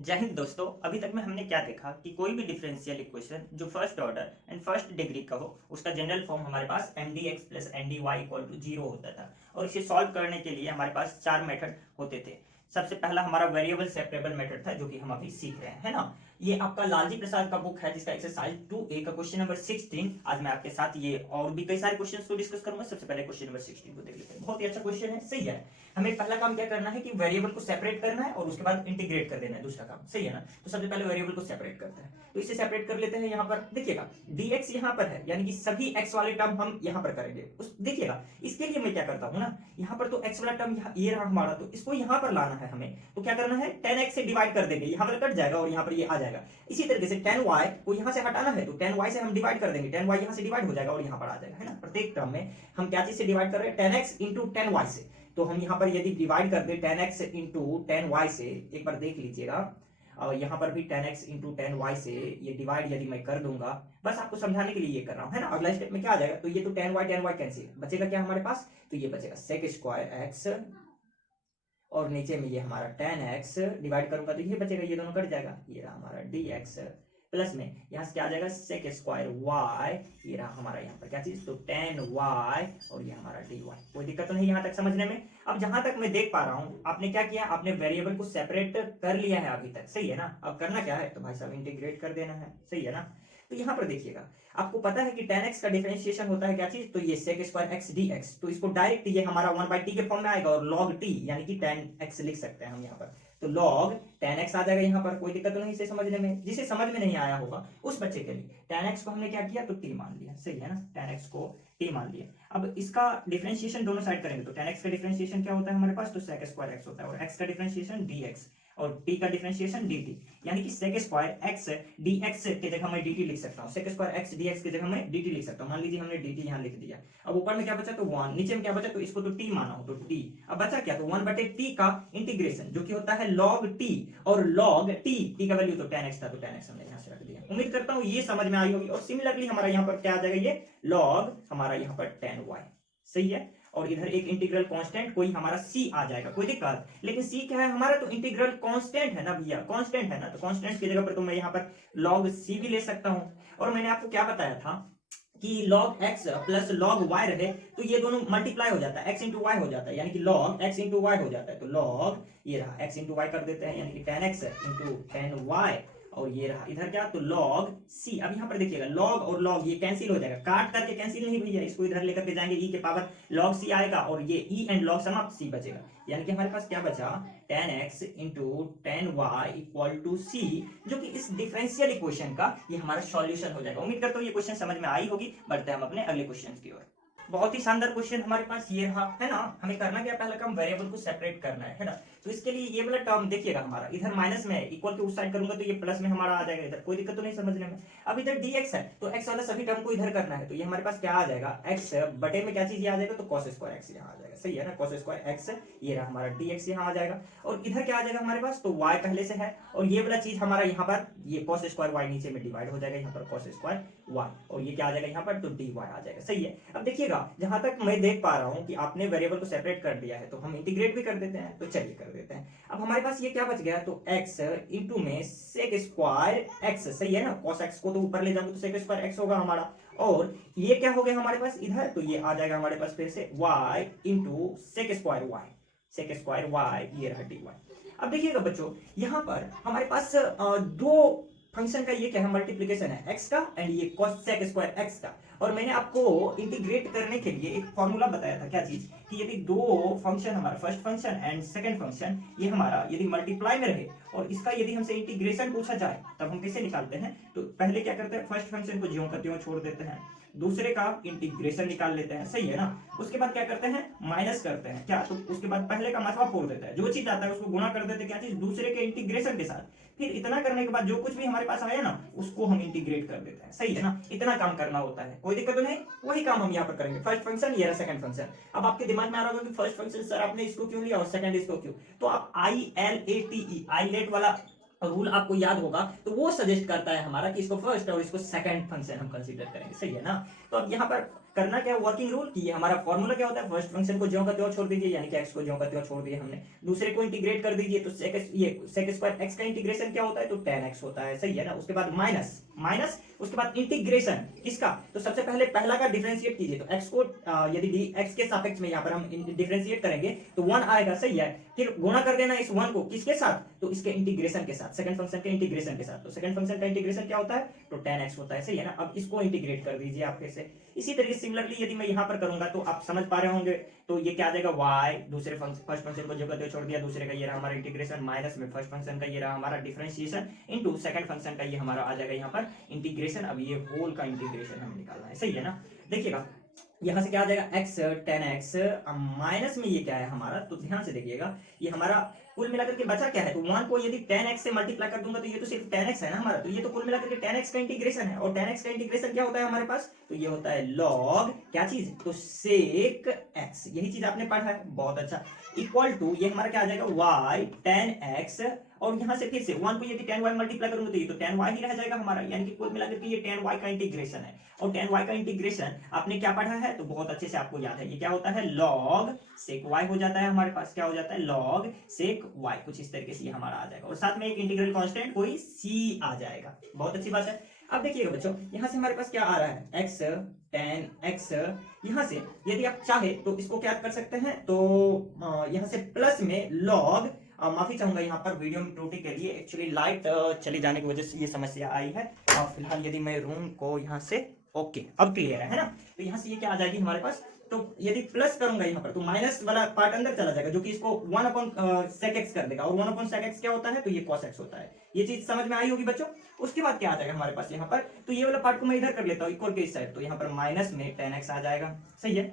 जय हिंद दोस्तों। अभी तक में हमने क्या देखा कि कोई भी डिफरेंशियल इक्वेशन जो first order and first degree का हो उसका जनरल फॉर्म हमारे पास M D x plus N D Y equal to zero होता था और इसे सॉल्व करने के लिए हमारे पास चार मेथड होते थे। सबसे पहला हमारा वेरिएबल सेपरेबल मेथड था जो कि हम अभी सीख रहे हैं, है ना। ये आपका लालजी प्रसाद का बुक है जिसका एक्सरसाइज 2A का क्वेश्चन नंबर 16। आज मैं आपके साथ ये और भी कई सारे क्वेश्चंस को डिस्कस करूंगा। सबसे पहले क्वेश्चन नंबर 16 को देख लेते हैं। बहुत ही अच्छा क्वेश्चन है, सही है। हमें पहला काम क्या करना है कि वेरिएबल को सेपरेट करना है और उसके बाद इंटीग्रेट कर देना है, दूसरा काम, सही है ना। तो सबसे पहले वेरिएबल को सेपरेट करते हैं, तो इसे सेपरेट कर लेते हैं। यहाँ पर देखिएगा dx यहाँ पर है, यानी कि सभी x वाले टर्म हम यहाँ पर करेंगे। उस देखिएगा इसके लिए मैं क्या करता हूँ ना, यहाँ पर तो x वाला टर्म ये रहा हमारा, तो इसको यहाँ पर लाना है हमें। तो क्या करना है, 10x से डिवाइड कर देंगे, यहाँ पर कट जाएगा और यहाँ पर ये आ जाएगा। इसी तरीके से 10y को यहाँ से हटाना है तो 10y से हम डिवाइड कर देंगे, 10y यहाँ से डिवाइड हो जाएगा और यहाँ पर आ जाएगा, है ना। प्रत्येक टर्म में हम क्या चीज से डिवाइड कर रहे हैं, 10x इंटू 10y से। तो हम यहाँ पर यदि डिवाइड कर दे 10x इंटू 10y से, एक बार देख लीजिएगा, और यहाँ पर भी 10x इंटू 10y से ये डिवाइड यदि मैं कर दूंगा, बस आपको समझाने के लिए ये कर रहा हूँ, है ना। अगला स्टेप में क्या आ जाएगा, तो ये तो 10y कैंसिल, बचेगा क्या हमारे पास, तो ये बचेगा सेक स्क्वायर x और नीचे में ये हमारा 10x डिवाइड करूंगा तो ये बचेगा, ये दोनों कट जाएगा, ये रहा हमारा dx प्लस में यहाँ से क्या आ जाएगा सेक स्क्वायर y, ये रहा हमारा यहाँ पर क्या चीज, तो 10y और ये हमारा dy। कोई दिक्कत तो नहीं यहाँ तक समझने में। अब जहां तक मैं देख पा रहा हूँ आपने क्या किया, आपने वेरिएबल को सेपरेट कर लिया है अभी तक, सही है ना। अब करना क्या है, तो भाई साहब इंटीग्रेट कर देना है, सही है ना। तो यहाँ पर देखिएगा आपको पता है कि 10x का डिफरेंशिएशन होता है क्या चीज, तो ये sec स्क्वायर x dx, तो इसको डायरेक्ट ये हमारा 1/t के फॉर्म में आएगा और log t यानी कि 10x लिख सकते हैं हम यहाँ पर। तो log 10x आ जाएगा यहाँ पर, कोई दिक्कत तो नहीं इसे समझने में। जिसे समझ में नहीं आया होगा उस बच्चे के लिए 10x को हमने क्या किया, तो t मान लिया, सही है ना। 10x को t मान लिया। अब इसका डिफरेंशिएशन दोनों साइड करेंगे तो 10x का डिफरेंशिएशन क्या होता है हमारे पास, तो sec स्क्वायर x होता है, और x का डिफरेंशिएशन dx और t का डिफरेंशिएशन dt, यानी कि sec स्क्वायर x dx की जगह मैं dt लिख सकता हूँ, sec स्क्वायर x dx की जगह मैं dt लिख सकता हूँ। मान लीजिए हमने dt यहाँ लिख दिया। अब ऊपर में क्या बचा, तो 1, नीचे में क्या बचा, तो इसको तो t माना हो तो t। अब बचा क्या, तो 1/t का इंटीग्रेशन जो कि होता है log t, और log t का वैल्यू तो 10x था तो 10x हमने यहाँ से रख दिया। उम्मीद करता हूँ ये समझ में आई होगी। और सिमिलरली हमारा यहाँ पर क्या आ जाएगा, ये log हमारा यहाँ पर 10y, सही है। और इधर एक इंटीग्रल कांस्टेंट कोई हमारा c आ जाएगा, कोई दिक्कत, लेकिन c क्या है हमारा, तो इंटीग्रल कांस्टेंट है ना भैया, कांस्टेंट है ना। तो कांस्टेंट की जगह पर तो मैं यहाँ पर log c भी ले सकता हूँ। और मैंने आपको क्या बताया था कि log x plus log y रहे तो ये दोनों मल्टीप्लाई हो जाता है, x इंटू वाई हो जाता है, यानी कि log x इंटू वाई हो जाता है। तो log ये रहा x इंटू वाई कर देते हैं, यानी कि 10x इंटू 10y, और ये रहा इधर क्या, तो log c। अब यहाँ पर देखिएगा log और log ये कैंसिल हो जाएगा, काट करके कैंसिल नहीं भैया, इसको इधर लेकर के जाएंगे, e के पावर log c आएगा और ये e एंड log समाप्त c बचेगा। यानी कि हमारे पास क्या बचा, 10x into 10y equal to c, जो कि इस डिफरेंशियल इक्वेशन का ये हमारा सॉल्यूशन हो जाएगा। उम्मीद करता हूँ ये क्वेश्चन समझ में आई होगी। बढ़ते हैं हम अपने अगले क्वेश्चन की ओर। बहुत ही शानदार क्वेश्चन हमारे पास ये रहा, है ना। हमें करना क्या, पहला काम वेरिएबल को सेपरेट करना है ना। तो इसके लिए ये वाला टर्म देखिएगा हमारा इधर माइनस में है, इक्वल के उस साइड करूंगा तो ये प्लस में हमारा आ जाएगा इधर, कोई दिक्कत तो नहीं समझने में। अब इधर dx है तो x वाला सभी टर्म को इधर करना है, तो ये हमारे पास क्या आ जाएगा, x बटे में क्या चीज आ जाएगा, तो cos स्क्वायर x यहाँ आ जाएगा, सही है ना। cos स्क्वायर x ये रहा हमारा dx यहाँ आ जाएगा, और इधर क्या आ जाएगा हमारे पास, तो y पहले से है, और ये वाला चीज हमारा यहाँ पर ये cos स्क्वायर y नीचे में डिवाइड हो जाएगा, यहाँ पर cos स्क्वायर y, और ये क्या आ जाएगा यहाँ पर, तो dy आ जाएगा, सही है। अब देखिएगा जहां तक मैं देख पा रहा हूँ कि आपने वेरिएबल को सेपरेट कर दिया है, तो हम इंटीग्रेट भी कर देते हैं, तो चलिए कर देते हैं। अब हमारे पास ये क्या बच गया, तो x इंटू में सेक स्क्वायर x, सही है ना। cos x को तो ऊपर ले जाऊंगा तो सेक स्क्वायर x होगा हमारा, और ये क्या हो गया हमारे पास इधर, तो ये आ जाएगा हमारे पास फिर से y into sec square y, sec square y, ये रहा dy। अब देखिएगा बच्चों यहाँ पर हमारे पास दो फंक्शन का ये क्या है, मल्टीप्लीकेशन है x का एंड ये cos sec स्क्वायर x का। और मैंने आपको इंटीग्रेट करने के लिए एक फॉर्मूला बताया था, क्या चीज, कि यदि दो फंक्शन हमारा first function and second function ये हमारा यदि मल्टीप्लाई में रहे और इसका यदि हमसे इंटीग्रेशन पूछा जाए तब हम कैसे निकालते हैं, तो पहले क्या करते हैं, फर्स्ट फंक्शन को ज्यों का त्यों छोड़ देते हैं, दूसरे का इंटीग्रेशन निकाल लेते हैं, सही है ना। उसके बाद क्या करते हैं, माइनस करते हैं क्या, तो उसके बाद पहले का मात्रा फोड़ देता है, जो चीज आता है उसको गुणा कर देते हैं क्या चीज, दूसरे के इंटीग्रेशन के साथ। फिर इतना करने के बाद जो कुछ भी हमारे पास आया ना उसको हम इंटीग्रेट कर देते हैं, सही है ना। इतना काम करना होता है, कोई दिक्कत नहीं, वही काम हम यहाँ पर करेंगे। फर्स्ट फंक्शन ये रहा, सेकंड फंक्शन। अब आपके दिमाग में आ रहा होगा कि फर्स्ट फंक्शन सर आपने इसको क्यों लिया और सेकंड इसको क्यों, तो आप ILATE आइलेट वाला रूल आपको याद होगा, तो वो सजेस्ट करता है हमारा कि इसको फर्स्ट और इसको सेकंड फंक्शन हम कंसीडर करेंगे, सही है ना। तो अब यहाँ पर करना क्या है वर्किंग रूल की, हमारा फॉर्मूला क्या होता है, फर्स्ट फंक्शन को ज्यों का त्यों छोड़ दीजिए, यानी कि एक्स को ज्यों का त्यों छोड़ दिया हमने, दूसरे को इंटीग्रेट कर दीजिए, तो सेक स्क्वायर एक्स का इंटीग्रेशन क्या होता है, तो tan x होता है, सही है ना। उसके बाद माइनस माइनस उसके बाद इंटीग्रेशन किसका, तो सबसे पहले पहला का डिफरेंशिएट कीजिए, तो x को यदि dx के सापेक्ष में यहाँ पर हम डिफरेंशिएट करेंगे तो 1 आएगा, सही है। फिर गुणा कर देना इस 1 को किसके साथ, तो इसके इंटीग्रेशन के साथ, सेकंड फंक्शन के इंटीग्रेशन के साथ, तो सेकंड फंक्शन का इंटीग्रेशन क्या होता है, तो tan x होता है, सही है ना। अब इसको इंटीग्रेट कर दीजिए आप कैसे, इसी तरीके से सिमिलरली यदि मैं यहाँ पर करूंगा तो आप समझ पा रहे होंगे, तो ये क्या आ जाएगा y, दूसरे फर्स्ट फंक्शन को जगह छोड़ दिया, दूसरे का ये रहा हमारा इंटीग्रेशन, माइनस में फर्स्ट फंक्शन का ये रहा हमारा डिफरेंशिएशन, इनटू सेकंड फंक्शन का ये हमारा आ जाएगा यहाँ पर इंटीग्रेशन। अब ये होल का इंटीग्रेशन हमें निकालना है, सही है ना। देखिएगा यहाँ से क्या आ जाएगा x tan x, माइनस में ये क्या है हमारा, तो ध्यान से देखिएगा ये हमारा कुल मिलाकर के बचा क्या है, तो 1 को यदि tan x से मल्टीप्लाई कर दूंगा तो ये तो सिर्फ tan x है ना हमारा, तो ये तो कुल मिलाकर के tan x का इंटीग्रेशन है, और tan x का इंटीग्रेशन क्या होता है हमारे पास, तो ये होता है log क्या चीज, तो sec x, यही चीज आपने पढ़ा है, बहुत अच्छा। इक्वल टू ये हमारा क्या आ जाएगा y tan x, और यहां से फिर से 1 को यदि tan y मल्टीप्लाई करूंगा तो ये तो tan y ही रह जाएगा हमारा, यानी कि कुल मिलाकर के ये tan y का इंटीग्रेशन है, और tan y का इंटीग्रेशन आपने क्या पढ़ा है, तो बहुत अच्छे से आपको याद है, ये क्या होता है log sec y हो जाता है हमारे पास, क्या हो जाता है log sec y, कुछ इस तरीके से ये हमारा आ जाएगा, और साथ में एक इंटीग्रल कांस्टेंट कोई c आ जाएगा, बहुत अच्छी बात है। अब देखिएगा बच्चों यहाँ से हमारे पास क्या आ रहा है x tan x, यहाँ से यदि आप चाहे तो इसको क्या कर सकते हैं, तो यहाँ से प्लस में log, माफी चाहूंगा यहाँ पर वीडियो में त्रुटि के लिए, एक्चुअली लाइट चली जाने की वजह से ये समस्या आई है, फिलहाल यदि मैं रूम को यहाँ से ओके अब क्लियर है ना, तो यहाँ से ये क्या आ जाएगी हमारे पास, तो यदि प्लस करूंगा यहाँ पर तो माइनस वाला पार्ट अंदर चला जाएगा, जो कि इसको 1 अपॉन sec x कर देगा, और 1 अपॉन sec x क्या होता है, तो ये cos x होता है, ये चीज समझ में आई होगी बच्चों। उसके बाद क्या आ जाएगा हमारे पास यहाँ पर, तो ये वाला पार्ट को मैं इधर कर लेता हूँ इक्वल के इस साइड, तो यहाँ पर माइनस में tan x आ जाएगा, सही है,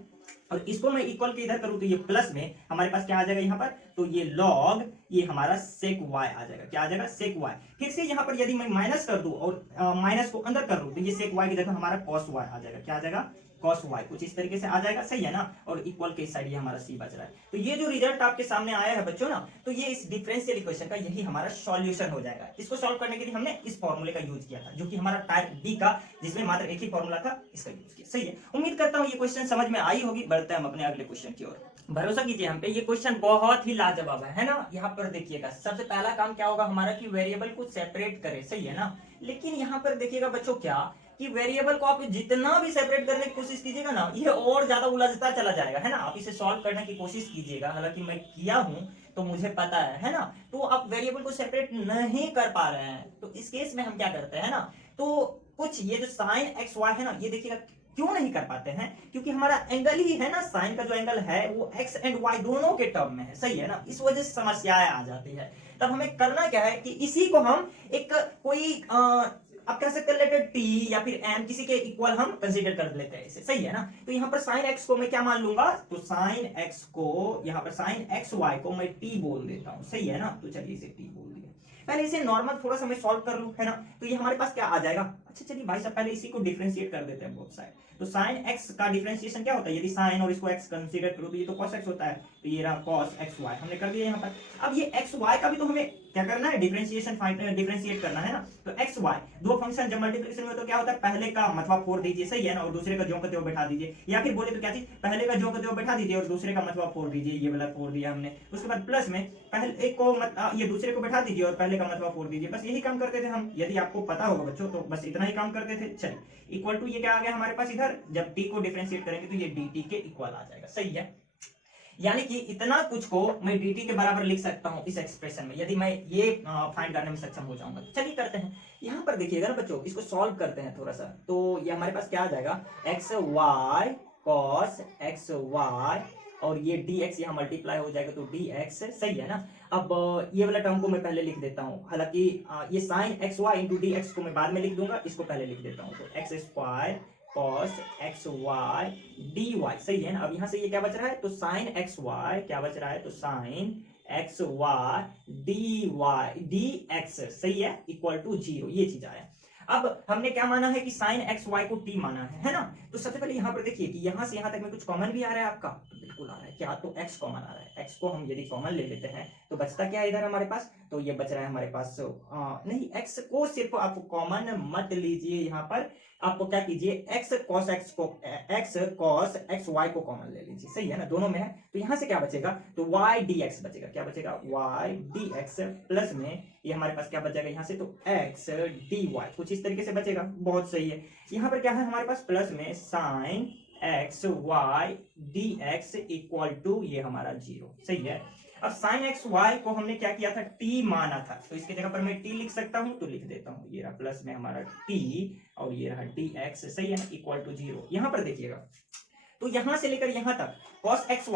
और इसको मैं इक्वल के इधर करूं तो ये प्लस में हमारे पास क्या आ जाएगा यहाँ पर, तो ये log ये हमारा sec y आ जाएगा, क्या आ जाएगा sec y। फिर से यहाँ पर यदि मैं माइनस कर दूं और माइनस को अंदर कर लूं तो ये sec y की जगह हमारा cos y आ जाएगा, क्या आ जाएगा cos y, कुछ इस तरीके से आ जाएगा, सही है ना। और इक्वल के साइड ये हमारा c बच रहा है, तो ये जो रिजल्ट आपके सामने आया है बच्चों ना, तो ये इस डिफरेंशियल इक्वेशन का यही हमारा सॉल्यूशन हो जाएगा। इसको सॉल्व करने के लिए हमने इस फॉर्मूले का यूज किया था, जो कि हमारा टाइप बी का, जिसमें मात्र एक ही फॉर्मूला था, इसका यूज किया, सही है। उम्मीद करता हूँ ये क्वेश्चन समझ में आई होगी। बढ़ते हैं हम अपने अगले क्वेश्चन की ओर, भरोसा कीजिए हम पे, ये क्वेश्चन बहुत ही लाजवाब है ना। यहाँ पर देखिएगा सबसे पहला काम क्या होगा हमारा, कि वेरिएबल को सेपरेट करे, सही है ना। लेकिन यहाँ पर देखिएगा बच्चों क्या, कि वेरिएबल को आप जितना भी सेपरेट करने की कोशिश कीजिएगा ना, ये और ज्यादा उलझता चला जाएगा, है ना। आप इसे सॉल्व करने की कोशिश कीजिएगा, हालांकि मैं किया हूं तो मुझे पता है ना। तो आप वेरिएबल को सेपरेट नहीं कर पा रहे हैं, तो इस केस में हम क्या करते हैं ना, तो कुछ ये जो साइन एक्स वाई है ना, ये देखिएगा क्यों नहीं कर पाते हैं, क्योंकि हमारा एंगल ही है ना, साइन का जो एंगल है वो एक्स एंड वाई दोनों के टर्म में है, सही है ना। इस वजह से समस्याएं आ जाती है। तब हमें करना क्या है कि इसी को हम एक कोई आप कह सकते हैं लेटर टी या फिर एम, किसी के इक्वल हम कंसीडर कर लेते हैं इसे, सही है ना। तो यहाँ पर साइन एक्स को मैं क्या मान लूंगा, तो साइन एक्स को यहाँ पर साइन एक्स वाई को मैं टी बोल देता हूँ, सही है ना। तो चलिए इसे टी बोल दिया, पहले इसे नॉर्मल थोड़ा सा मैं सॉल्व कर लूं, है ना। तो ये हमारे पास क्या आ जाएगा, अच्छा चलिए भाई साहब पहले इसी को डिफरेंशिएट कर देते हैं बोथ साइड। तो साइन एक्स का डिफरेंशिएशन क्या होता है, यदि साइन और इसको एक्स कंसीडर करो तो ये तो cos x होता है, तो ये रहा cos एक्स वाई, हमने कर दिया यहाँ पर। अब ये एक्स वाई का भी तो हमें क्या करना है, डिफरेंशिएट करना है ना। तो एक्स वाई दो फंक्शन जब मल्टीप्लिकेशन में तो क्या होता है, पहले का मतलब 4 दीजिए, सही है ना, और दूसरे का ज्यों का त्यों बैठा दीजिए, या फिर बोले तो क्या चीज, पहले का ज्यों का त्यों बैठा दीजिए और दूसरे का मतलब 4 दीजिए, ये वाला 4 दिया हमने। उसके बाद प्लस में पहले एक को ये दूसरे को बैठा दीजिए और पहले का मतलब 4 दीजिए, बस यही काम करते थे हम। यदि आपको पता होगा बच्चों तो बस इतना ही काम करते थे। चलिए इक्वल टू ये क्या आ गया हमारे पास, इधर जब टी को डिफरेंशिएट करेंगे तो ये dt के इक्वल आ जाएगा, सही है। यानी कि इतना कुछ को मैं dt के बराबर लिख सकता हूं इस एक्सप्रेशन में, यदि मैं ये फाइंड करने में सक्षम हो जाऊंगा। चलिए करते हैं, यहाँ पर देखिएगा ना बच्चों, इसको सॉल्व करते हैं थोड़ा सा। तो ये हमारे पास क्या आ जाएगा, x y cos x y, और ये dx यहाँ मल्टीप्लाई हो जाएगा तो dx, सही है ना। अब ये वाला टर्म को मैं पहले लिख देता हूँ, हालांकि ये sine x y into d x को मैं बाद में लिख दूंगा, इसको पहले लिख देता हूँ। तो x square cos x y d y, सही है ना। अब यहाँ से ये क्या बच रहा है, तो साइन एक्स वाई क्या बच रहा है, तो sine x y d y d x, सही है, इक्वल टू 0, ये चीज आया। अब हमने क्या माना है कि साइन एक्स वाई को टी माना है ना। तो सबसे पहले यहाँ पर देखिए कि यहाँ से यहाँ तक में कुछ कॉमन भी आ रहा है आपका, तो बिल्कुल आ रहा है क्या, तो एक्स कॉमन आ रहा है। एक्स को हम यदि कॉमन ले लेते हैं तो बचता क्या है इधर हमारे पास, तो ये बच रहा है हमारे पास नहीं, एक्स को सिर्फ आप कॉमन मत लीजिए, यहाँ पर आपको क्या कीजिए, एक्स कॉस एक्स वाई को कॉमन ले लीजिए, सही है ना, दोनों में है। तो यहाँ से क्या बचेगा, तो वाई डी एक्स बचेगा, क्या बचेगा, वाई डी एक्स प्लस में ये हमारे पास क्या बचेगा यहाँ से, तो एक्स डी वाई, कुछ इस तरीके से बचेगा, बहुत सही है। यहाँ पर क्या है हमारे पास, प्लस में sine x y d x equal to ये हमारा 0, सही है। अब साइन एक्स वाई को हमने क्या किया था, टी माना था, तो इसके जगह पर मैं टी लिख सकता हूं, तो लिख देता हूं, ये रहा प्लस में हमारा टी और ये रहा डी एक्स, सही है ना, इक्वल टू 0। यहां पर देखिएगा तो यहां से लेकर यहां तक cos एक्स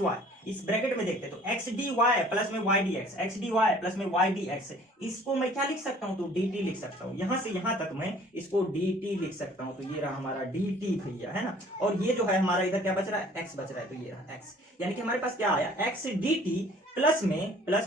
वाई इस ब्रैकेट में देखते हैं, तो एक्स डी वाई प्लस में y d x, x d y plus में वाई डी एक्स, इसको मैं क्या लिख सकता हूं, तो डी टी लिख सकता हूं। यहां से यहां तक मैं इसको डी टी लिख सकता हूं, तो ये रहा हमारा डी टी भैया, है ना। और ये जो है हमारा इधर क्या बच रहा है, एक्स बच रहा है, तो ये रहा एक्स, यानी कि हमारे पास क्या आया, एक्स डी टी प्लस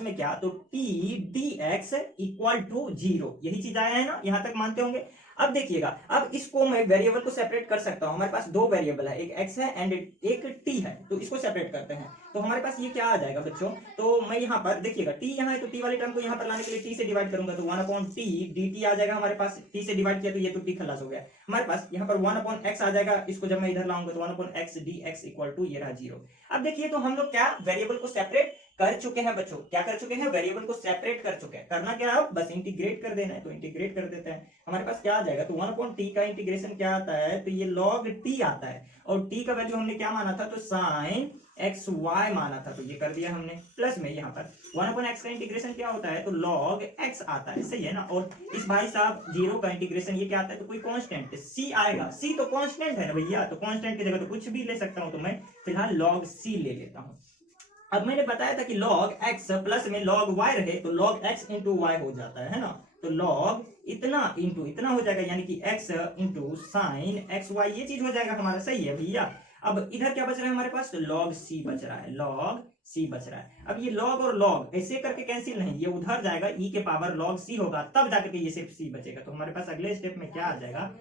में क्या, तो t d x equal to 0, यही चीज आया है ना, यहां तक मानते होंगे। अब देखिएगा, अब इसको मैं वेरिएबल को सेपरेट कर सकता हूं, हमारे पास दो वेरिएबल है, एक एक्स है एंड एक टी है, तो इसको सेपरेट करते हैं, तो हमारे पास ये क्या आ जाएगा बच्चों, तो मैं यहाँ पर देखिएगा टी यहाँ है, तो टी वाले टर्म को यहाँ पर लाने के लिए टी से डिवाइड करूंगा, तो 1/t डी टी आ जाएगा हमारे पास, टी से डिवाइड किया तो ये तो टी खलास हो गया हमारे पास, यहाँ पर 1/x आ जाएगा, इसको जब मैं इधर लाऊंगा तो 1/x D x equal to ये रहा 0। अब देखिए तो हम लोग क्या वेरिएबल को सेपरेट कर चुके हैं बच्चों, क्या कर चुके हैं, वेरिएबल को सेपरेट कर चुके हैं। करना क्या है, बस इंटीग्रेट कर देना है, तो इंटीग्रेट कर देते हैं, हमारे पास क्या आ जाएगा, तो 1/t का इंटीग्रेशन क्या आता है, तो ये log t आता है, और t का वैल्यू हमने क्या माना था, तो sin एक्स वाई माना था, तो ये कर दिया हमने, प्लस में यहाँ पर 1/x का इंटीग्रेशन क्या होता है, तो log x आता है, सही है ना। और इस भाई साहब 0 का इंटीग्रेशन ये क्या आता है, तो कोई कांस्टेंट c आएगा, c तो कांस्टेंट है ना भैया, तो कांस्टेंट की जगह तो कुछ भी ले सकता हूं, तो मैं फिलहाल log c ले लेता हूं। अब मैंने बताया था कि log x प्लस में log y रहे तो log x इंटू वाई हो जाता है ना, तो log इतना इंटू इतना हो जाएगा, यानी कि x into sine x y, ये चीज हो जाएगा हमारा, सही है भैया। अब इधर क्या बच रहा है हमारे पास, तो log c बच रहा है, log c बच रहा है। अब ये log और log ऐसे करके कैंसिल नहीं, ये उधर जाएगा, e के पावर log c होगा, तब जाकर के ये सिर्फ c बचेगा, तो हमारे पास अगले स्टेप में क्या आ जाएगा,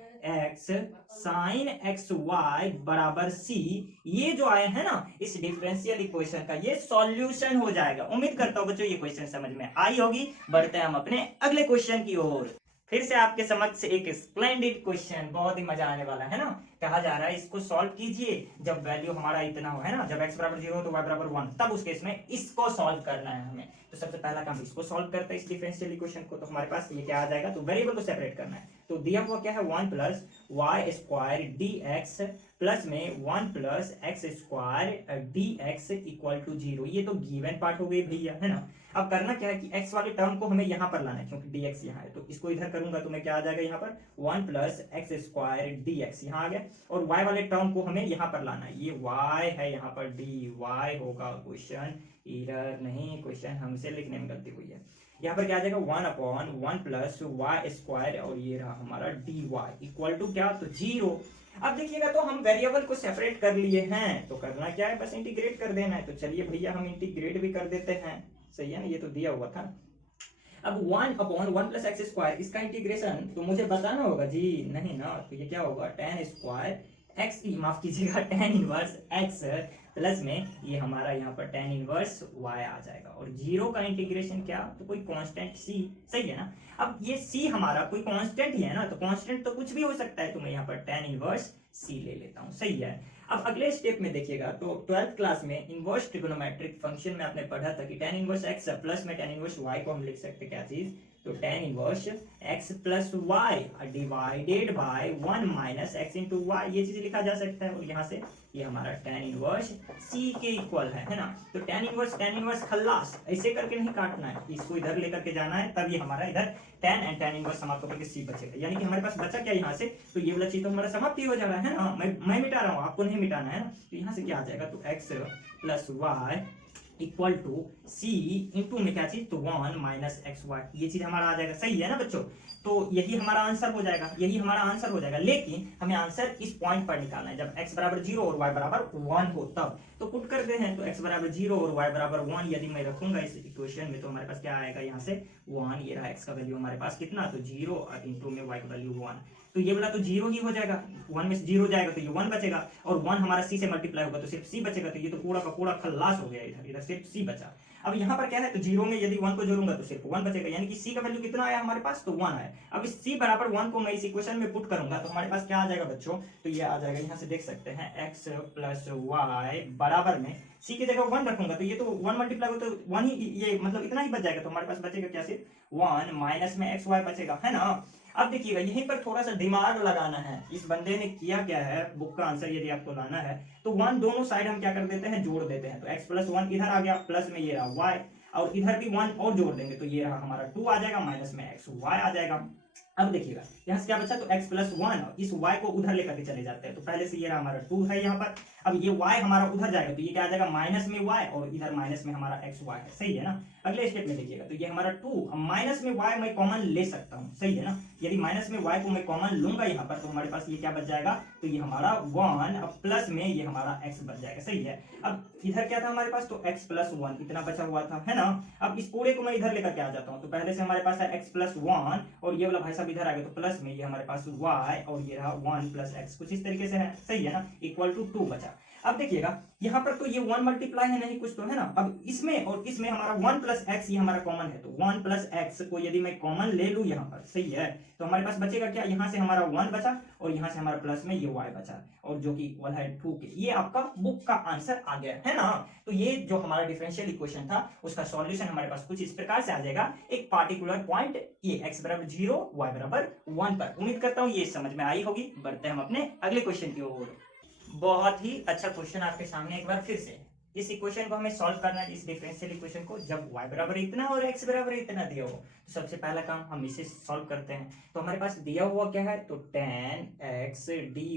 x साइन एक्स वाई बराबर c, ये जो आया है ना इस डिफरेंशियल इक्वेशन का, ये सॉल्यूशन हो जाएगा। उम्मीद करता हूं बच्चों ये क्वेश्चन समझ में आई होगी। बढ़ते हैं हम अपने अगले क्वेश्चन की ओर। फिर से आपके समक्ष एक स्प्लेंडेड क्वेश्चन, बहुत ही मजा आने वाला है ना। कहा जा रहा है इसको सॉल्व कीजिए जब वैल्यू हमारा इतना हो, है ना, जब x बराबर 0 तो y बराबर 1, तब उस केस में इसको सॉल्व करना है हमें। तो सबसे पहला काम इसको सॉल्व करते हैं, इस डिफरेंशियल इक्वेशन को। तो हमारे पास ये क्या आ जाएगा, तो वेरिएबल को सेपरेट करना है, तो दिया हुआ क्या है 1 plus y square d x plus में 1 plus x square d x equal to 0, ये तो गिवन पार्ट हो गई भैया, है ना। अब करना क्या है कि x वाले टर्म को हमें यहाँ पर लाना है, क्योंकि dx यहाँ है, तो इसको इधर करूंगा तो मैं क्या आ जाएगा यहाँ पर 1 plus x square d x यहाँ आ गया, और y वाले टर्म को हमें यहाँ पर लाना है, ये y है यहाँ पर dy होगा। क्वेश्चन एरर नहीं, क्वेश्चन हमसे लिखने में गलती हुई है। यहाँ पर क्या आ जाएगा 1/1 प्लस वाई स्क्वायर, और ये रहा हमारा dy इक्वल टू क्या, तो 0। अब देखिएगा तो हम वेरिएबल को सेपरेट कर लिए हैं, तो करना क्या है, बस इंटीग्रेट कर देना है। तो चलिए भैया हम इंटीग्रेट भी कर देते हैं, सही है ना, ये तो दिया हुआ था। अब 1/1 प्लस एक्स स्क्वायर, इसका इंटीग्रेशन तो मुझे बताना होगा जी, नहीं ना, तो ये क्या होगा tan स्क्वायर एक्स, माफ कीजिएगा tan इनवर्स एक्स प्लस में ये हमारा यहाँ पर tan इनवर्स y आ जाएगा, और 0 का इंटीग्रेशन क्या, तो कोई कांस्टेंट c, सही है ना। अब ये c हमारा कोई कांस्टेंट ही है ना, तो कांस्टेंट तो कुछ भी हो सकता है, तो मैं यहाँ पर tan इनवर्स c ले लेता हूँ, सही है। अब अगले स्टेप में देखिएगा, तो 12th क्लास में इनवर्स ट्रिगोनोमेट्रिक फंक्शन में आपने पढ़ा था कि tan इनवर्स x प्लस में tan इनवर्स y को हम लिख सकते क्या चीज, तो tan inverse x plus y divided by 1 minus x into y, ये चीज लिखा जा सकता है। और यहाँ से ये हमारा tan इनवर्स c के इक्वल है ना। तो tan इनवर्स खल्लास, ऐसे करके नहीं काटना है, इसको इधर लेकर के जाना है, तब ये हमारा इधर tan एंड tan इनवर्स समाप्त होकर के c बचेगा। यानी कि हमारे पास बचा क्या यहाँ से, तो ये वाला चीज तो हमारा समाप्त ही हो जा रहा है ना, मैं मिटा रहा हूँ, आपको नहीं मिटाना है ना। तो यहाँ से क्या आ जाएगा, तो x plus y equal to c into में क्या चीज, तो 1 माइनस एक्स वाई, ये चीज हमारा आ जाएगा, सही है ना बच्चों। तो यही हमारा आंसर हो जाएगा, यही हमारा आंसर हो जाएगा। लेकिन हमें आंसर इस पॉइंट पर निकालना है, जब x बराबर 0 और y बराबर 1 हो तब। तो तो पुट करते हैं, तो x बराबर 0 और y बराबर 1 यदि मैं रखूंगा इस इक्वेशन में, तो हमारे पास क्या आएगा यहाँ से 1। ये रहा x का वैल्यू हमारे पास कितना, तो 0 और इंटू में y का वैल्यू 1, तो ये वाला तो 0 ही हो जाएगा, 1 में से 0 जाएगा तो ये 1 बचेगा, और 1 हमारा c से मल्टीप्लाई होगा तो सिर्फ c बचेगा, तो ये तो पूरा का पूरा खल्लास हो गया, इधर इधर सिर्फ c बचा। अब यहाँ पर क्या है, तो 0 में यदि 1 को जोड़ूंगा तो सिर्फ 1 बचेगा, यानी कि c का वैल्यू कितना आया हमारे पास, तो 1 आया। अब इस c बराबर 1 को मैं इस इक्वेशन में पुट करूंगा तो हमारे पास क्या आ जाएगा बच्चों, तो ये आ जाएगा, यहाँ से देख सकते हैं x प्लस वाई बराबर में c की जगह 1 रखूंगा तो ये तो 1 मल्टीप्लाई हो तो 1 ही, ये मतलब इतना ही बच जाएगा, तो हमारे पास बचेगा क्या, सिर्फ 1 माइनस में एक्स वाई बचेगा, है ना। अब देखिएगा यहीं पर थोड़ा सा दिमाग लगाना है, इस बंदे ने किया क्या है, बुक का आंसर यदि आपको लाना है तो 1 दोनों साइड हम क्या कर देते हैं, जोड़ देते हैं, तो x प्लस 1 इधर आ गया, प्लस में ये रहा y, और इधर भी 1 और जोड़ देंगे तो ये रहा हमारा 2 आ जाएगा, माइनस में एक्स वाई आ जाएगा। अब देखिएगा यहाँ से क्या बचा, तो x प्लस 1, इस y को उधर लेकर के चले जाते हैं, तो पहले से ये रहा हमारा 2 है यहाँ पर, अब ये y हमारा उधर जाएगा तो ये क्या आ जाएगा, माइनस में y, और इधर माइनस में हमारा एक्स वाई है, सही है ना। अगले स्टेप में देखिएगा तो ये हमारा 2, माइनस में y मैं कॉमन ले सकता हूँ, सही है ना, यदि माइनस में y को मैं कॉमन लूंगा यहाँ पर तो हमारे पास ये क्या बच जाएगा, तो ये हमारा 1, अब प्लस में ये हमारा x बच जाएगा, सही है। अब इधर क्या था हमारे पास, तो x प्लस 1 इतना बचा हुआ था, है ना। अब इस पूरे को मैं इधर लेकर के आ जाता हूँ, तो पहले से हमारे पास है x प्लस 1 और ये वाला भाई साहब इधर आ गया, तो प्लस में ये हमारे पास y और ये रहा 1 प्लस एक्स, कुछ इस तरीके से है, सही है ना, इक्वल टू 2 बचा। अब देखिएगा यहाँ पर तो ये 1 मल्टीप्लाई है नहीं कुछ तो, है ना। अब इसमें और इसमें हमारा 1 प्लस एक्स ये हमारा कॉमन है, तो 1 प्लस एक्स को यदि मैं कॉमन ले लूँ यहाँ पर, सही है, तो हमारे पास बचेगा क्या, यहाँ से हमारा 1 बचा और यहाँ से हमारा प्लस में ये y बचा, और जो कि इक्वल है 2 के। ये आपका बुक का आंसर आ गया, है ना। तो ये जो हमारा डिफरेंशियल इक्वेशन था उसका सॉल्यूशन हमारे पास कुछ इस प्रकार से आ जाएगा, एक पार्टिकुलर पॉइंट ये x बराबर 0 y बराबर 1 पर। उम्मीद करता हूँ ये समझ में आई होगी। बढ़ते हैं हम अपने अगले क्वेश्चन की ओर। बहुत ही अच्छा क्वेश्चन आपके सामने एक बार फिर से। इस इक्वेशन को हमें सॉल्व करना है, इस डिफरेंशियल इक्वेशन को, जब y बराबर इतना और x बराबर इतना दिया हो, तो सबसे पहला काम हम इसे सॉल्व करते हैं। तो हमारे पास दिया हुआ क्या है, तो tan x dy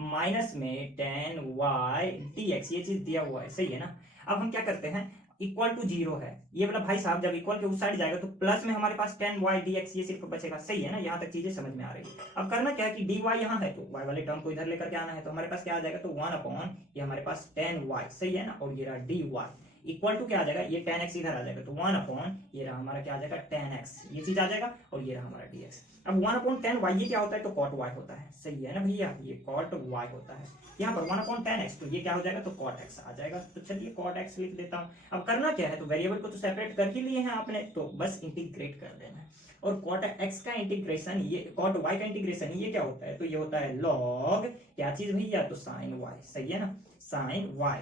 माइनस में tan y dx, ये चीज दिया हुआ है, सही है ना। अब हम क्या करते हैं, इक्वल टू 0 है, ये वाला भाई साहब जब इक्वल के उस साइड जाएगा तो प्लस में हमारे पास tan y dx ये सिर्फ बचेगा, सही है ना। यहाँ तक चीजें समझ में आ रही है। अब करना क्या है कि dy यहाँ है तो y वाले टर्म को इधर लेकर के आना है, तो हमारे पास क्या आ जाएगा, तो 1 अपॉन ये हमारे पास tan y, सही है ना, और ये रहा dy इक्वल टू क्या आ जाएगा, ये tan x इधर आ जाएगा, तो 1 अपॉन ये रहा हमारा क्या आ जाएगा, tan x, ये चीज आ जाएगा, और ये रहा हमारा dx। अब 1 अपॉन tan y ये क्या होता है, तो cot y होता है, सही है ना भैया, ये cot y होता है। यहाँ पर 1 अपॉन tan x, तो ये क्या हो जाएगा, तो cot x आ जाएगा। तो चलिए cot x लिख देता हूँ। अब करना क्या है, तो वेरिएबल को तो सेपरेट कर ही लिए हैं आपने, तो बस इंटीग्रेट कर देना है। और cot x का इंटीग्रेशन, ये cot y का इंटीग्रेशन ये क्या होता है, तो ये होता है log क्या चीज भैया, तो sin y, सही है ना, sin y।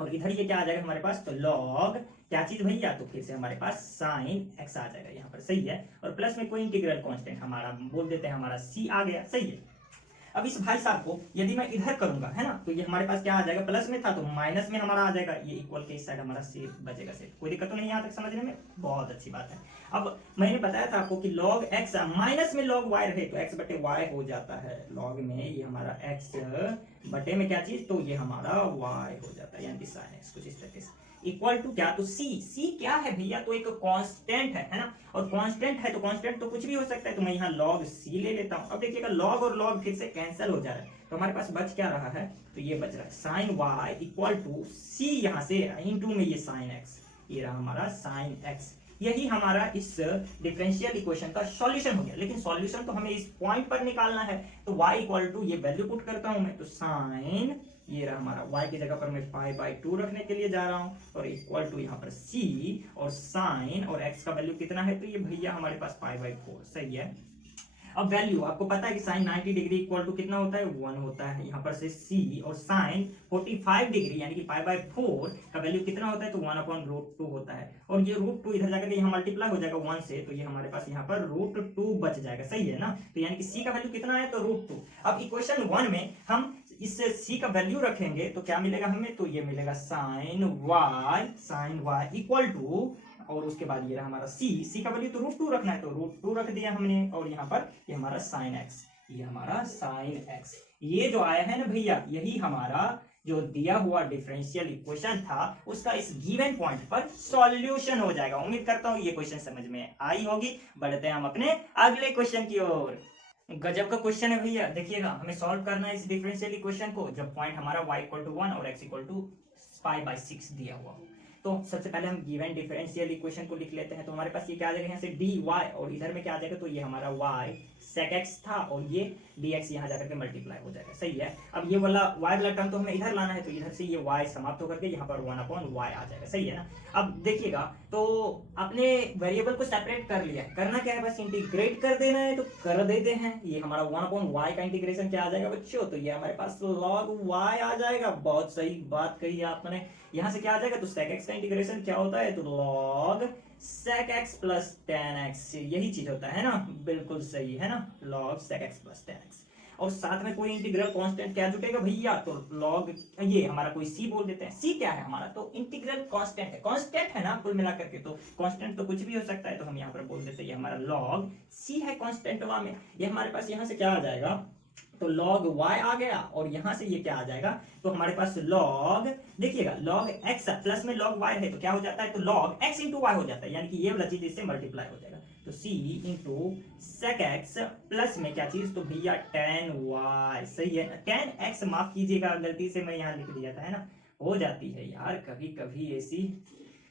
और इधर ये क्या आ जाएगा हमारे पास, तो log क्या चीज भैया, तो फिर से हमारे पास sin x आ जाएगा यहाँ पर, सही है। और प्लस में कोई इंटीग्रल कांस्टेंट हमारा बोल देते हैं, हमारा c आ गया, सही है। अब इस भाई साहब को यदि मैं इधर करूंगा, है ना, तो ये हमारे पास क्या आ जाएगा, प्लस में था तो माइनस में हमारा आ जाएगा, ये इक्वल के इस साइड हमारा से बचेगा, से कोई दिक्कत तो नहीं यहाँ तक समझने में, बहुत अच्छी बात है। अब मैंने बताया था आपको कि log x माइनस में log y रहे तो x बटे y हो जाता है, log में ये हमारा x बटे में क्या चीज, तो ये हमारा y हो जाता है, यानी कि sin x, कुछ इस तरीके से इक्वल टू क्या, तो c क्या है भैया, तो एक कांस्टेंट है ना, और कांस्टेंट है तो कांस्टेंट तो कुछ भी हो सकता है, तो मैं यहाँ log c ले लेता हूँ। अब देखिएगा log और log फिर से कैंसिल हो जा रहा है, तो हमारे पास बच क्या रहा है, तो ये बच रहा है sin y equal to c, यहाँ से इंटू में ये sin x, ये रहा हमारा sin x। यही हमारा इस डिफरेंशियल इक्वेशन का सॉल्यूशन हो गया। लेकिन सॉल्यूशन तो हमें इस पॉइंट पर निकालना है, तो y इक्वल टू ये वैल्यू पुट करता हूं मैं, तो साइन ये रहा हमारा y की जगह पर मैं पाई बाई 2 रखने के लिए जा रहा हूं, और इक्वल टू यहाँ पर c, और साइन और x का वैल्यू कितना है, तो ये भैया हमारे पास पाई बाई 4, सही है। अब वैल्यू आपको पता है कि साइन 90 डिग्री इक्वल टू कितना होता है, 1 होता है। यहाँ पर से c और साइन 45 डिग्री यानी कि पाई बाई 4 का वैल्यू कितना होता है, तो 1 अपॉन रूट 2 होता है। और ये रूट 2 इधर जाकर के यहाँ मल्टीप्लाई हो जाएगा 1 से, तो ये हमारे पास यहाँ पर रूट 2 बच जाएगा, सही है ना। तो यानी कि c का वैल्यू कितना है, तो रूट 2। अब इक्वेशन 1 में हम इससे c का वैल्यू रखेंगे तो क्या मिलेगा हमें, तो ये मिलेगा साइन y इक्वल टू, और उसके बाद ये रहा हमारा c का वैल्यू तो रूट 2 रखना है, तो रूट 2 रख दिया हमने, और यहाँ पर ये हमारा साइन x, ये हमारा साइन x। ये जो आया है ना भैया, यही हमारा जो दिया हुआ डिफरेंशियल इक्वेशन था उसका इस गिवन पॉइंट पर सॉल्यूशन हो जाएगा। उम्मीद करता हूँ ये क्वेश्चन समझ में आई होगी। बढ़ते हैं हम अपने अगले क्वेश्चन की ओर। गजब का क्वेश्चन है भैया, देखिएगा हमें सॉल्व करना है इस डिफरेंशियल इक्वेशन को जब पॉइंट हमारा y इक्वल टू 1 और x इक्वल टू π/6 दिया हुआ हो। तो सबसे पहले हम गिवन डिफरेंशियल इक्वेशन को लिख लेते हैं। तो हमारे पास ये क्या आ जाएगा यहाँ से dy, और इधर में क्या आ जाएगा, तो ये हमारा y sec x था और ये dx यहाँ जाकर के मल्टीप्लाई हो जाएगा। सही है। अब ये वाला y वाला टर्म तो हमें इधर लाना है, तो इधर से ये y समाप्त होकर के यहाँ पर 1/y आ जाएगा। सही है ना। अब देखिएगा, तो आपने वेरिएबल को सेपरेट कर लिया, करना क्या है, बस इंटीग्रेट कर देना है, तो कर देते हैं। ये हमारा 1/y का इंटीग्रेशन क्या आ जाएगा बच्चों, तो ये हमारे पास log y आ जाएगा। बहुत सही बात कही आपने। यहाँ से क्या आ जाएगा, तो sec x का इंटीग्रेशन क्या होता है, तो log sec x plus tan x, यही चीज होता है ना। बिल्कुल सही है ना, log sec x plus tan x। और साथ में कोई इंटीग्रल कांस्टेंट क्या जुटेगा भैया, तो log, ये हमारा कोई c बोल देते हैं। c क्या है हमारा, तो इंटीग्रल कांस्टेंट है, कांस्टेंट है ना कुल मिलाकर के। तो कांस्टेंट तो कुछ भी हो सकता है, तो हम यहाँ पर बोल देते हैं ये हमारा log c है कांस्टेंट में। ये हमारे पास यहाँ से क्या आ जाएगा, तो log y आ गया, और यहां से ये क्या आ जाएगा, तो हमारे पास log, देखिएगा log x प्लस में log y है, तो क्या हो जाता है, तो log x इंटू y हो जाता है, यानी कि ये वाला चीज इससे मल्टीप्लाई हो जाएगा। तो c into sec x plus में क्या चीज, तो भैया tan y। सही है। tan x माफ कीजिएगा, गलती से मैं यहाँ लिख दिया था, है ना, हो जाती है यार कभी कभी ऐसी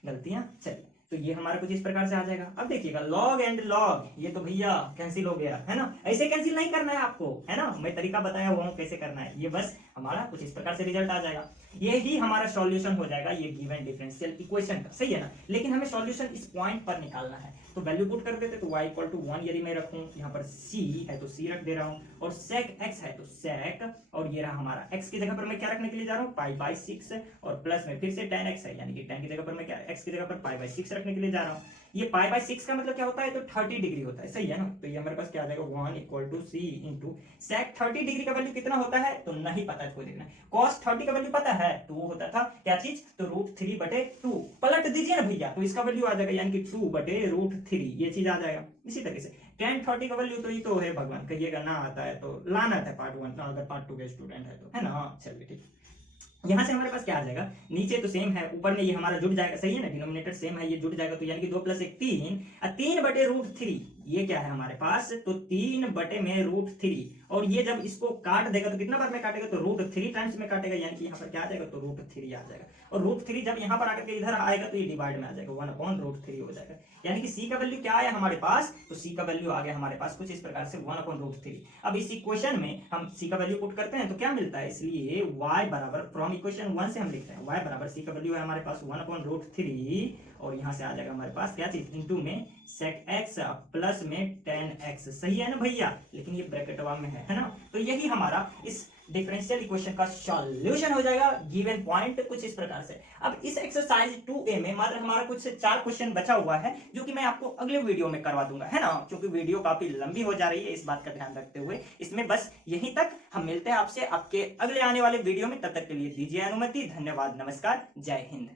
गलतियां। चलिए, तो ये हमारा कुछ इस प्रकार से आ जाएगा। अब देखिएगा log एंड log, ये तो भैया कैंसिल हो गया, है ना। ऐसे कैंसिल नहीं करना है आपको, है ना, मैं तरीका बताया हुआ हूँ कैसे करना है। ये बस हमारा कुछ इस प्रकार से रिजल्ट आ जाएगा। ये ही हमारा सॉल्यूशन हो जाएगा ये गिवन डिफरेंशियल इक्वेशन का। सही है ना। लेकिन हमें सॉल्यूशन इस पॉइंट पर निकालना है, तो वैल्यू पुट कर देते। तो y इक्वल टू 1 यदि मैं रखूं, यहाँ पर c है तो c रख दे रहा हूँ, और sec x है तो sec, और ये रहा हमारा x की जगह पर मैं क्या रखने के लिए जा रहा हूँ, π/6, और प्लस में फिर से tan x है, यानी कि tan की जगह पर मैं क्या, x की जगह पर π/6 रखने के लिए जा रहा हूँ। ये π/6 का मतलब क्या होता है, तो 30 डिग्री होता है। सही है ना। तो ये हमारे पास क्या आ जाएगा, 1 equal to c into sec 30 degree का वैल्यू कितना होता है, तो नहीं पता, कोई देखना। cos 30 का वैल्यू पता है, 2 होता था, क्या चीज, तो √3/2। पलट दीजिए ना भैया, तो इसका वैल्यू आ जाएगा, यानी कि 2/√3, ये चीज आ जाएगा। इसी तरीके से tan 30 का वैल्यू तो ये तो है, भगवान कहिएगा ना आता है तो लाना था पार्ट 1, अगर पार्ट 2 के स्टूडेंट है तो, है ना। चलिए ठीक। यहाँ से हमारे पास क्या आ जाएगा, नीचे तो सेम है, ऊपर में ये हमारा जुड़ जाएगा। सही है ना, डिनोमिनेटर सेम है, ये जुड़ जाएगा, तो यानी कि 2 + 1 3, 3/√3, ये क्या है हमारे पास, तो 3/√3। और ये जब इसको काट देगा तो कितना बार में काटेगा, तो √3 टाइम्स में काटेगा, यानी कि यहाँ पर क्या आ जाएगा, तो √3 आ जाएगा। और √3 जब यहाँ पर आकर के इधर आएगा तो ये डिवाइड में आ जाएगा, 1/√3 हो जाएगा। यानी कि c का वैल्यू क्या आया हमारे पास, तो c का वैल्यू आ गया हमारे पास कुछ इस प्रकार से 1/√3। अब इस इक्वेशन में हम c का वैल्यू पुट करते हैं तो क्या मिलता है, इसलिए y बराबर, फ्रॉम इक्वेशन 1 से हम लिखते हैं y बराबर c का वैल्यू है हमारे पास 1/√3, और यहाँ से आ जाएगा हमारे पास क्या चीज, इंटू में sec x प्लस में tan x। सही है ना भैया, लेकिन ये ब्रैकेट में है ना। तो यही हमारा इस डिफरेंशियल इक्वेशन का सॉल्यूशन हो जाएगा गिवन पॉइंट कुछ इस प्रकार से। अब इस एक्सरसाइज 2a में मात्र हमारा कुछ 4 क्वेश्चन बचा हुआ है, जो कि मैं आपको अगले वीडियो में करवा दूंगा, है ना, क्योंकि वीडियो काफी लंबी हो जा रही है, इस बात का ध्यान रखते हुए इसमें बस यहीं तक। हम मिलते हैं आपसे आपके अगले आने वाले वीडियो में, तब तक के लिए दीजिए अनुमति। धन्यवाद, नमस्कार, जय हिंद।